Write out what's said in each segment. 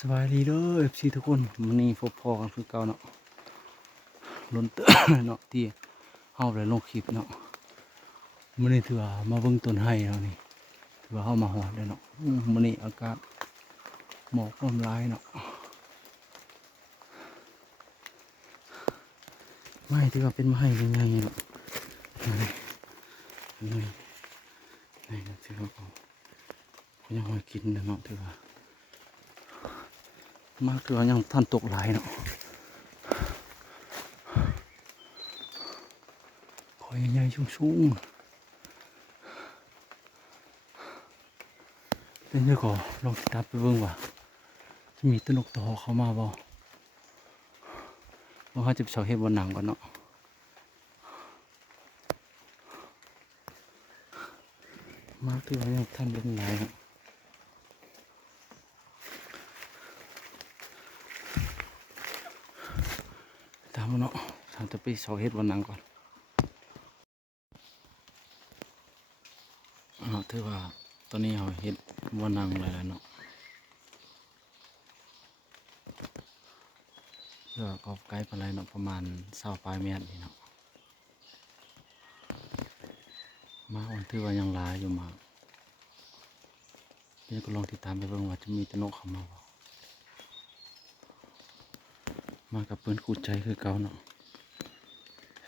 สบายดีเด้อFCทุกคนมันนี่พอกันคือเก่าเนาะล้นเตอเนาะที่เฮาได้ลงคลิปเนาะมันนี่ถือว่ามาเบิ่งต้นไห้เนาะนี่ถือว่าเฮามาฮอดแล้วเนาะมันนี่อากาศหมอกลมร้ายเนาะไม่ถือว่าเป็นไม้ยังไงเนาะนี่ถือว่าเขายังมากินเนาะถือว่ามากถือว่ายังท่านตกหลายเนาะคอยใหญ่สูงเป็นเรื่องก็ลองติดตามไปเบิ่งว่าจะมีต้นนกต่อเข้ามาบ่ว่าเขาจะไปเสาเห็ดบนหนังก่อนเนาะมากถือว่ายังท่านเป็นหลายเนาะตามมาเนาะเราจะไปเสาเห็ดบนหนังก่อนเนาะถือว่าตอนนี้เราเห็ดบนหนังอะไรแล้วเนาะเพื่อก็ไกลไปเลยเนาะประมาณ20 ปลายเมตรนี่เนาะมาอันถือว่ายังหลายอยู่มากเดี๋ยวก็ลองติดตามไปเบิ่งว่าจะมีตะนกเข้ามาบ่มากับปืนคู่ใจคือเก่าเนาะ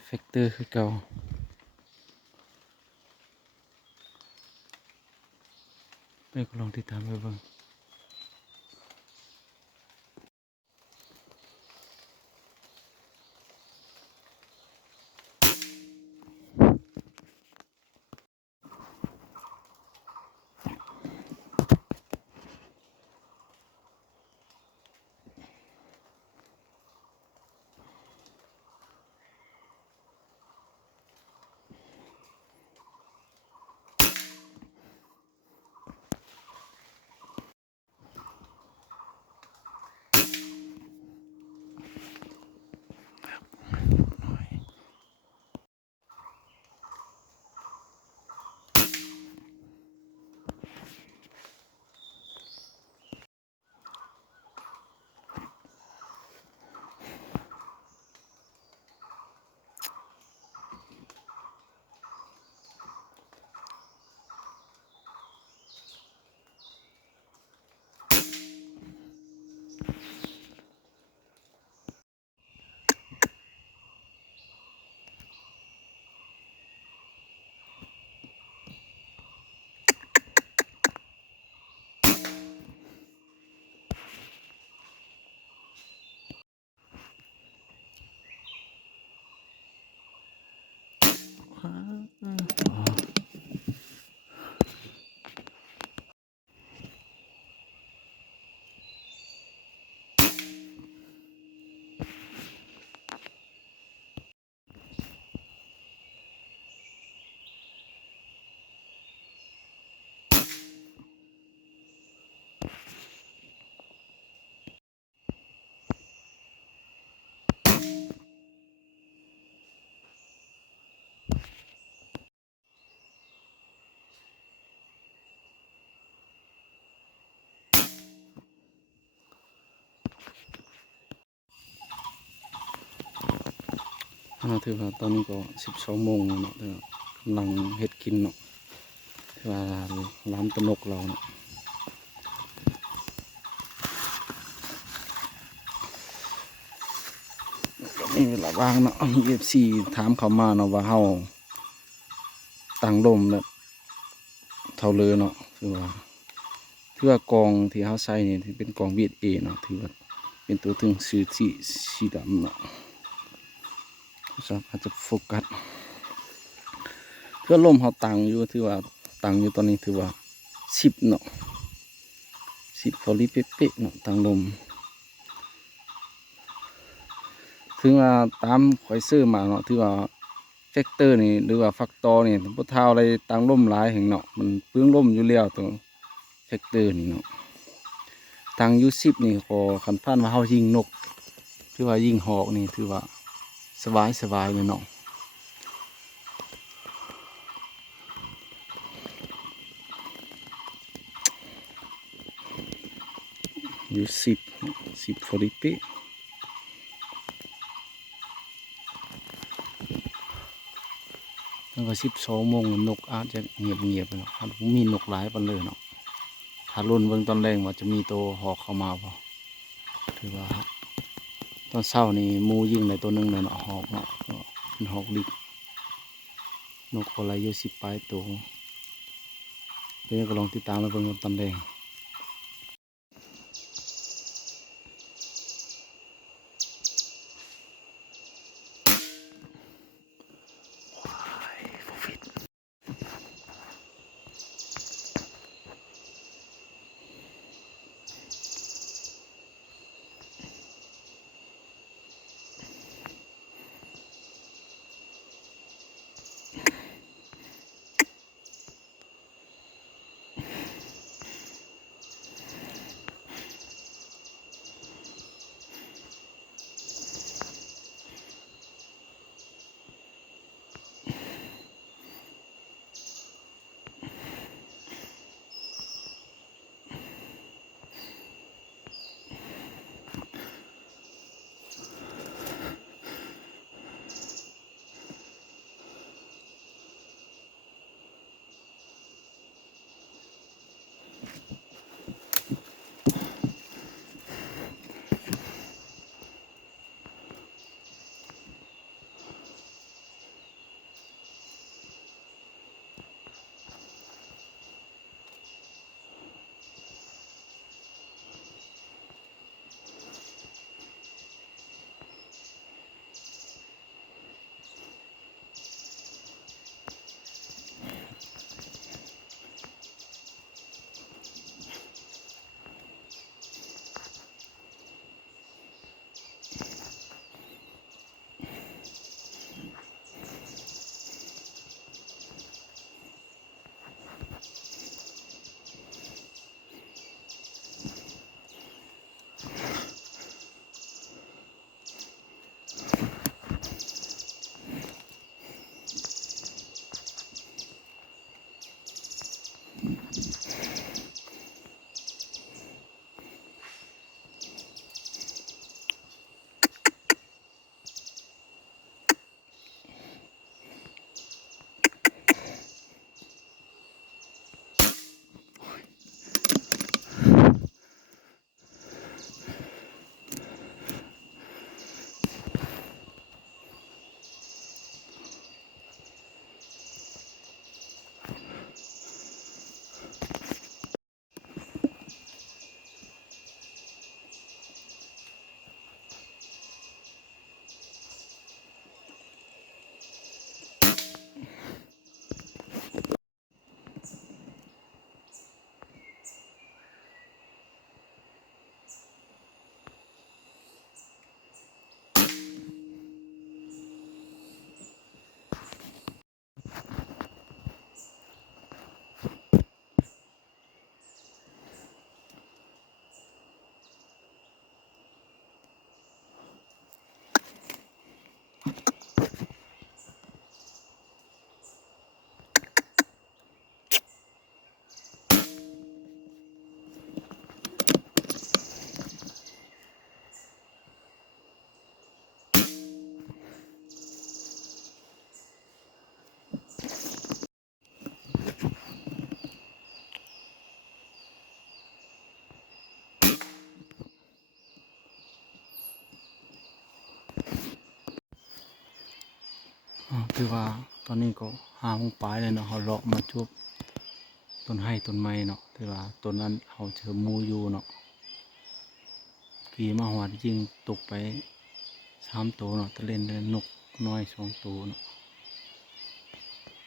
เฟกเตอร์คือเก่าเดี๋ยวก็ลองติดตามไปเบิ่งถือว่าตอนนี้ก็12 โมงเนาะกำลังเฮ็ดกินเนาะถือว่าร้านตะนกเราเนาะนี่เวลาว่างเนาะFC ถามเขามาเนาะว่าเฮาตั้งลมแบบเท่าเลยเนาะคือว่าเพื่อกองที่เฮาใส่นี่ที่เป็นกองVSAเนาะถือว่าเป็นตัวถึงสีดำเนาะอาจจะโฟกัสเพื่อลมเขาตั้งอยู่ถือว่าตั้งอยู่ตอนนี้ถือว่า10เนาะ10พอดีเป๊ะๆเนาะตั้งลมถึงว่าตามข่อยซื้อมาเนาะถือว่าแฟกเตอร์นี่หรือว่าฟักตอนี่บ่เท่าอะไรตั้งลมหลายแห่งเนาะมันเปลืองลมอยู่แล้วตัวแฟกเตอร์นี่เนาะตั้งอยู่10นี่พอคันพันว่าเฮายิงนกถือว่ายิงหอกนี่ถือว่าสบายเลยเนาะ อยู่10พอดีเป๊ะแล้วก็12 โมงนกอาจจะเงียบๆเนาะครับมีนกหลายปานเลยเนาะถ้าลุ้นเบิ่งตอนแรกว่าจะมีตัวหอกเข้ามาบ่ถือว่าตอนเช้านี่หมูยิงได้ตัวนึงเลยเนาะหอกเนาะเป็นหอกดิกนกอะไรอยู่10 ปลายตัวเดี๋ยวก็ลองติดตามมาเบิ่งตอนแรกคือว่าตอนนี้ก็5 โมงปลายแล้วเนาะเฮาเลาะมาจบต้นไม้ต้นไม้เนาะถือว่าต้นนั้นเฮาเจอหมูอยู่เนาะขี่มาหอดจริงตกไป3 ตัวเนาะตะเล่นได้นกน้อย2 ตัวเนาะ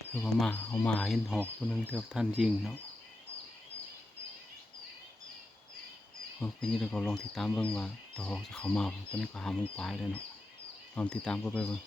คือว่าเฮามาเห็นหอกตัวนึงที่ท่านยิงเนาะเป็นจังได๋ก็ลองติดตามเบิ่งว่าตัวหอกจะเข้ามาบ่ตอนนี้ก็5 โมงปลายแล้วเนาะลองติดตามกันไปเบิ่ง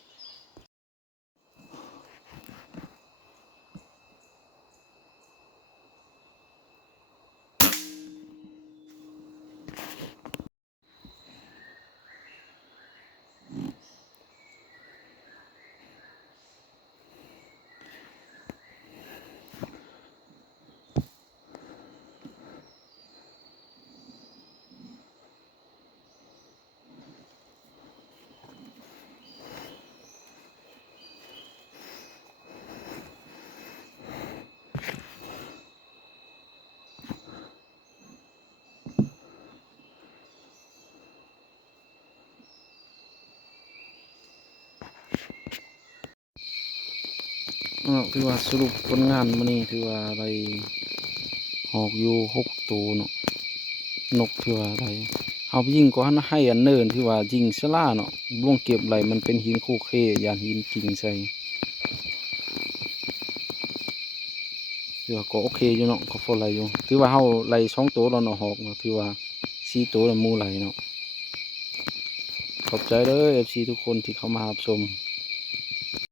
ถือว่าสรุปผลงานมื้อนี้ถือว่าได้หอกอยู่6ตัวเนาะนกถือว่าได้เฮาไปยิงก็หันให้อันเนินที่ว่ายิงสลาเนาะบ่วงเก็บไหลมันเป็นหินโคเคย่านหินกิ่งใส่ถือว่าก็โอเคอยู่เนาะก็พอไหลอยู่ถือว่าเฮาไหล2ตัวแล้วเนาะหอกเนาะถือว่า4ตัวแล้วหมู่ไหลเนาะขอบใจเด้อ FC ทุกคนที่เข้ามารับชม